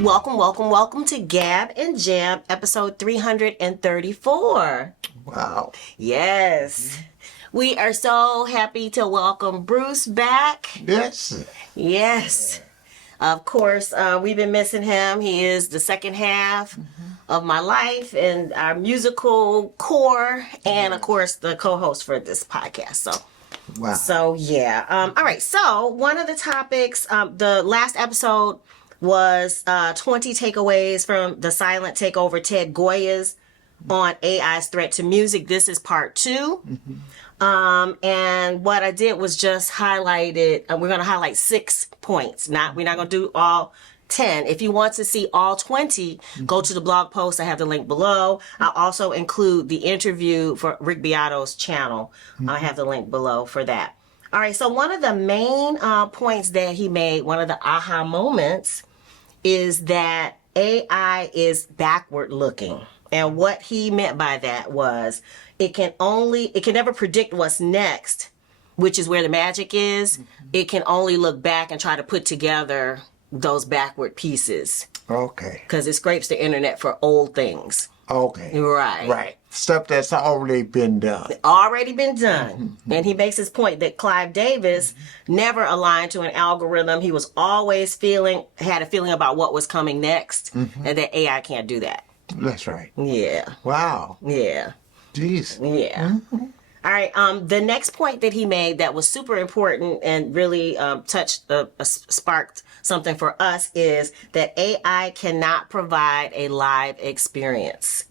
Welcome to Gab and Jam, episode 334. Wow. Yes. We are so happy to welcome Bruce back. Yes. Yes. Of course, we've been missing him. He is the second half of my life and our musical core, and of course, the co-host for this podcast. So, Wow. So yeah. All right. So one of the topics, the last episode was 20 takeaways from the silent takeover Ted Gioia's on AI's threat to music. This is part 2. And what I did was just highlighted, we're going to highlight 6 points. We're not going to do all 10. If you want to see all 20, go to the blog post. I have the link below. I'll also include the interview for Rick Beato's channel. I have the link below for that. All right. So one of the main points that he made, one of the aha moments, is that AI is backward looking. And what he meant by that was it can never predict what's next, which is where the magic is. It can only look back and try to put together those backward pieces. Okay. Because it scrapes the internet for old things. Okay. Right. Right. Stuff that's already been done. Already been done. And he makes his point that Clive Davis never aligned to an algorithm. He was always had a feeling about what was coming next, and that AI can't do that. That's right. Yeah. Wow. Yeah. Jeez. Yeah. All right. The next point that he made that was super important and really sparked something for us is that AI cannot provide a live experience.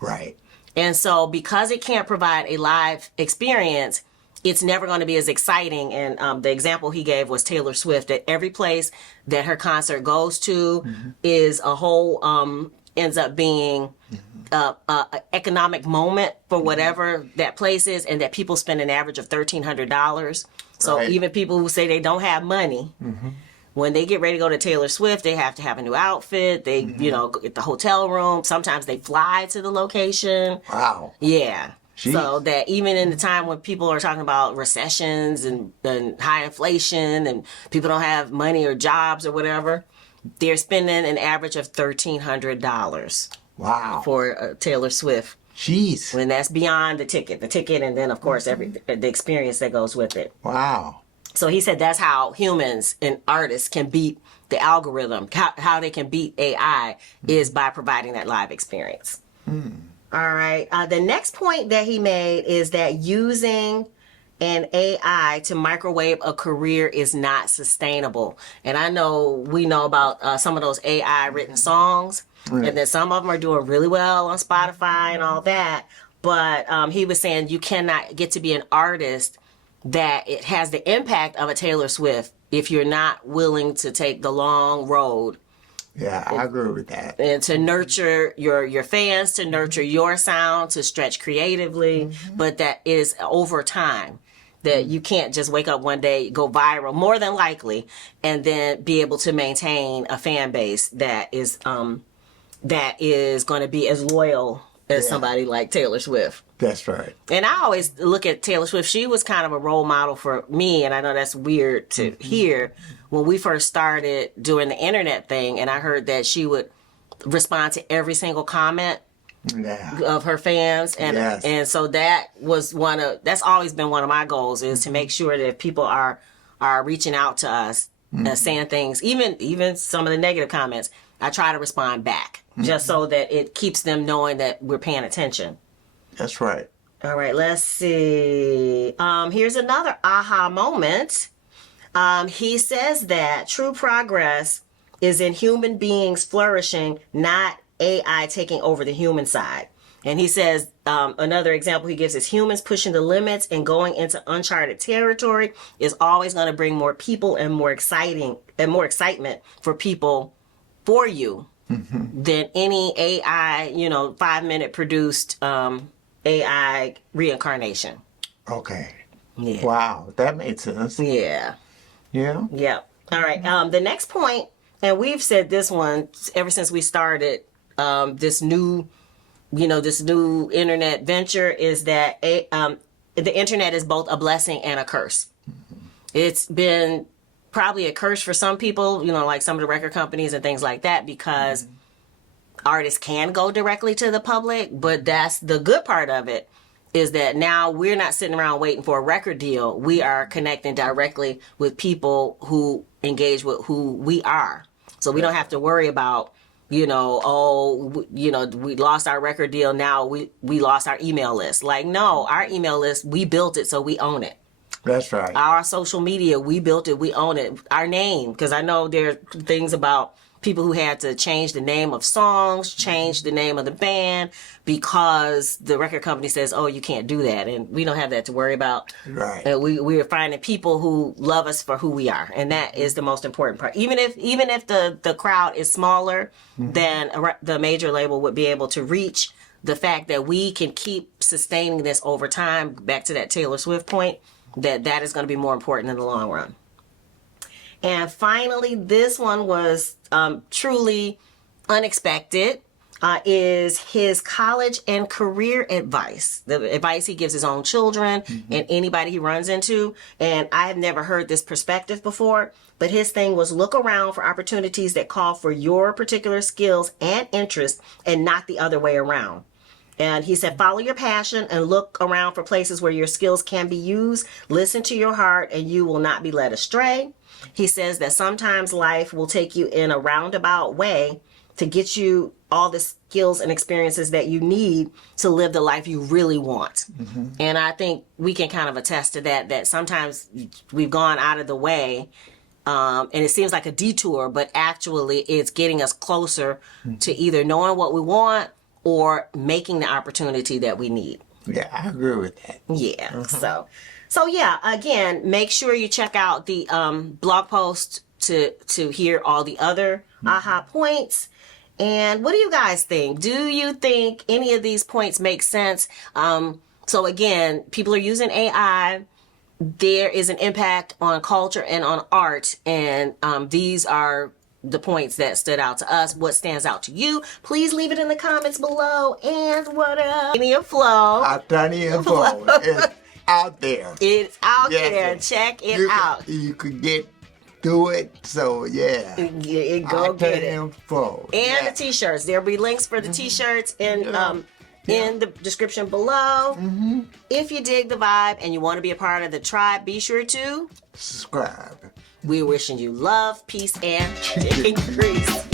Right. And so because it can't provide a live experience, it's never going to be as exciting. And the example he gave was Taylor Swift, that every place that her concert goes to is a whole, ends up being an economic moment for whatever that place is, and that people spend an average of $1,300. So Right. even people who say they don't have money, when they get ready to go to Taylor Swift, they have to have a new outfit. They, get the hotel room. Sometimes they fly to the location. Wow. Yeah. Jeez. So that even in the time when people are talking about recessions and high inflation and people don't have money or jobs or whatever, they're spending an average of $1,300 Wow. for Taylor Swift. Jeez. And that's beyond the ticket, and then of course the experience that goes with it. Wow. So he said that's how humans and artists can beat the algorithm. How they can beat AI is by providing that live experience. All right. The next point that he made is that using an AI to microwave a career is not sustainable. And we know about some of those AI written songs, and that some of them are doing really well on Spotify and all that. But he was saying you cannot get to be an artist that it has the impact of a Taylor Swift if you're not willing to take the long road. Yeah, I agree with that. And to nurture your fans, to nurture your sound, to stretch creatively, but that is over time. That you can't just wake up one day, go viral, more than likely, and then be able to maintain a fan base that is going to be as loyal as somebody like Taylor Swift. That's right. And I always look at Taylor Swift. She was kind of a role model for me, and I know that's weird to hear. When we first started doing the internet thing, and I heard that she would respond to every single comment of her fans, and so that was that's always been one of my goals, is to make sure that if people are reaching out to us, saying things, even some of the negative comments, I try to respond back, just so that it keeps them knowing that we're paying attention. That's right. All right, let's see. Here's another aha moment. He says that true progress is in human beings flourishing, not AI taking over the human side. And he says another example he gives is humans pushing the limits and going into uncharted territory is always going to bring more people and more excitement for you than any AI, 5-minute produced AI reincarnation. Okay. Yeah. Wow, that made sense. Yeah. Yeah. Yeah. All right. The next point, and we've said this one ever since we started this new internet venture, is that the internet is both a blessing and a curse. It's been probably a curse for some people, you know, like some of the record companies and things like that, because artists can go directly to the public. But that's the good part of it, is that now we're not sitting around waiting for a record deal. We are connecting directly with people who engage with who we are. So we don't have to worry about, you know, we lost our record deal. Now we lost our email list. Like, no, our email list, we built it, so we own it. That's right. Our social media, we built it, we own it. Our name, because I know there are things about people who had to change the name of songs, change the name of the band, because the record company says, oh, you can't do that. And we don't have that to worry about. Right. And we are finding people who love us for who we are. And that is the most important part. Even if the crowd is smaller than the major label would be able to reach, the fact that we can keep sustaining this over time, back to that Taylor Swift point, that is going to be more important in the long run. And finally, this one was truly unexpected, is his college and career advice. The advice he gives his own children and anybody he runs into. And I have never heard this perspective before, but his thing was look around for opportunities that call for your particular skills and interests and not the other way around. And he said, follow your passion and look around for places where your skills can be used. Listen to your heart and you will not be led astray. He says that sometimes life will take you in a roundabout way to get you all the skills and experiences that you need to live the life you really want. And I think we can kind of attest to that sometimes we've gone out of the way, and it seems like a detour, but actually it's getting us closer to either knowing what we want or making the opportunity that we need. Yeah, I agree with that. Yeah. So yeah, again, make sure you check out the blog post to hear all the other aha points. And what do you guys think? Do you think any of these points make sense? So again, people are using AI. There is an impact on culture and on art. And these are the points that stood out to us. What stands out to you? Please leave it in the comments below. And what up? Obtanium Flow. Obtanium Flow is out there. It's out Yes, there. yes. Check it out. You could get through it. So yeah. Go get it. Obtanium Flow. And the t-shirts. There'll be links for the t-shirts in the description below. If you dig the vibe and you want to be a part of the tribe, be sure to subscribe. We're wishing you love, peace, and increase.